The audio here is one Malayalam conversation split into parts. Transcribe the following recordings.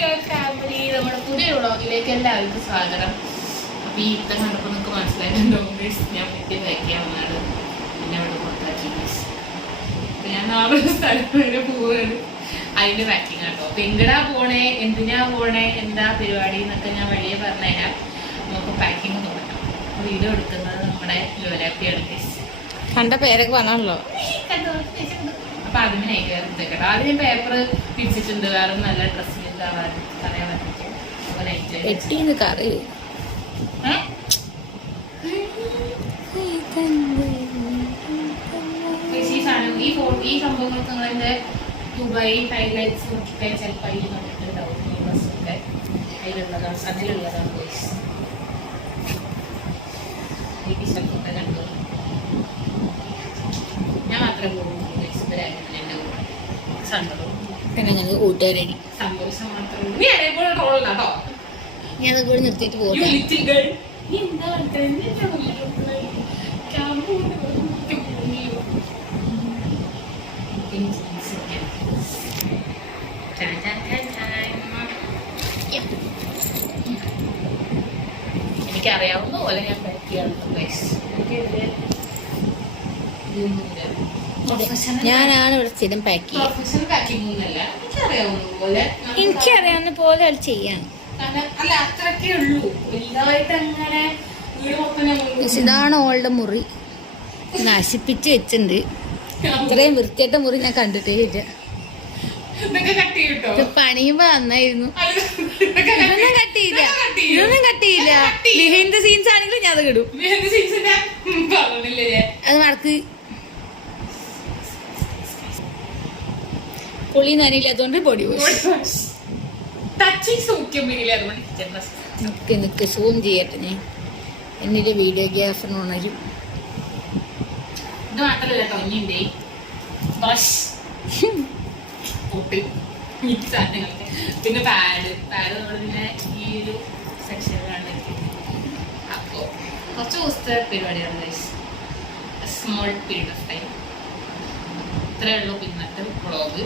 ഫാമിലി, നമ്മുടെ പുതിയ വ്ളോഗിലേക്ക് എല്ലാവർക്കും സ്വാഗതം. അപ്പൊ ഈ യുദ്ധം കണ്ടപ്പോൾ നിങ്ങൾക്ക് മനസ്സിലായിട്ടുണ്ടോ, ഞാൻ വീട്ടിൽ വയ്ക്കാവുന്നതാണ്. പിന്നെ അവിടെ പുറത്താക്കി. അപ്പൊ ഞാൻ നാളെ സ്ഥലം വരെ പോവുകയാണ്. അതിന്റെ പാക്കിങ് കേട്ടോ. അപ്പൊ എങ്ങടാ പോണേ, എന്തിനാ പോണേ, എന്താ പരിപാടി എന്നൊക്കെ ഞാൻ വഴിയെ പറഞ്ഞുതരാം. നമുക്ക് പാക്കിങ് തുടങ്ങാം. വീഡിയോ എടുക്കുന്നത് നമ്മുടെ ലോലാപ്പിയാണ്. കണ്ട പേരൊക്കെ പറഞ്ഞല്ലോ. അപ്പൊ അതിന് കേട്ടോ. ആദ്യം ഞാൻ പേപ്പർ പിടിച്ചിട്ടുണ്ട്. വേറെ നല്ല ഡ്രസ്സിൽ പറയാൻ പറ്റിട്ട് കറി ഈ സംഭവങ്ങൾക്ക് നിങ്ങളെന്റെ ദുബായ് ഹൈലൈറ്റ്സ് നോക്കിയിട്ട് ചിലപ്പോൾ അതിൽ കണ്ടിട്ടുണ്ടാവും. ഈ ബസ്സൊക്കെ അതിലുള്ളതാണ്, അതിലുള്ളതാണ് വോയിസ്. ഈ സ്ഥലത്തൊക്കെ കണ്ടു. ഞാൻ മാത്രമേ പോകുള്ളൂ. എൻ്റെ കൂടെ സന്തോഷം പിന്നെ ഞങ്ങൾ കൂട്ടുകാരി സന്തോഷം മാത്രമേ. നീ അതേപോലെ റോളാട്ടോ. ഞാൻ കൂടെ നിർത്തിയിട്ട് പോകും. എനിക്കറിയാവുന്ന പോലെ ഞാൻ പറ്റിയാണ്. ഞാനാണ് ഇവിടെ സ്ഥിരം പാക്ക് ചെയ്യുക. എനിക്കറിയാവുന്ന പോലെ അത് ചെയ്യാം. ഇതാണ് ഓളുടെ മുറി. നശിപ്പിച്ച് വെച്ചിട്ടുണ്ട്. ഇത്രയും വൃത്തിയായിട്ട മുറി ഞാൻ കണ്ടിട്ടേ ഇല്ല. പണിയുമ്പോ നന്നായിരുന്നു. ഇതൊന്നും കട്ടിയില്ല, ഇതൊന്നും കട്ടിയില്ല. ബിഹൈൻഡ് ദ സീൻസ് ആണെങ്കിലും ഞാൻ അത് കിടും. അത് നടക്ക്. പുളി നനയില്ലാത്തോണ്ട് പൊടി നിക്ക് സൂം ചെയ്യട്ടെ. ഞാൻ എന്നിട്ട് വീഡിയോഗ്രാഫറിന് ഉണരും. ഇത് മാത്രല്ല ടൊങ്ങിന്റെ പിന്നെ പാഡ് നമ്മൾ പിന്നെ ഈ ഒരു സെക്ഷനിലാണ്. അപ്പോ കുറച്ച് ദിവസത്തെ പരിപാടിയാണ്. സ്മോൾ പീരീഡ് ഓഫ് ടൈം ഇത്രയേ ഉള്ളൂ. പിന്നത്തെ വ്ളോഗ്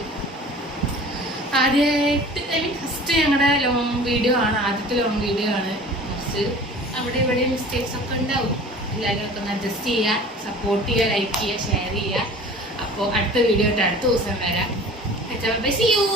ആദ്യമായിട്ട് ഫസ്റ്റ് ഞങ്ങളുടെ ലോങ് വീഡിയോ ആണ്. ആദ്യത്തെ ലോങ് വീഡിയോ ആണ്. കുറച്ച് അവിടെ ഇവിടെ മിസ്റ്റേക്സ് ഒക്കെ ഉണ്ടാവും. എല്ലാവരും ഒക്കെ ഒന്ന് അഡ്ജസ്റ്റ് ചെയ്യുക, സപ്പോർട്ട് ചെയ്യുക, ലൈക്ക് ചെയ്യുക, ഷെയർ ചെയ്യുക. അപ്പോൾ അടുത്ത വീഡിയോ ആയിട്ട് അടുത്ത ദിവസം വരാം. See you.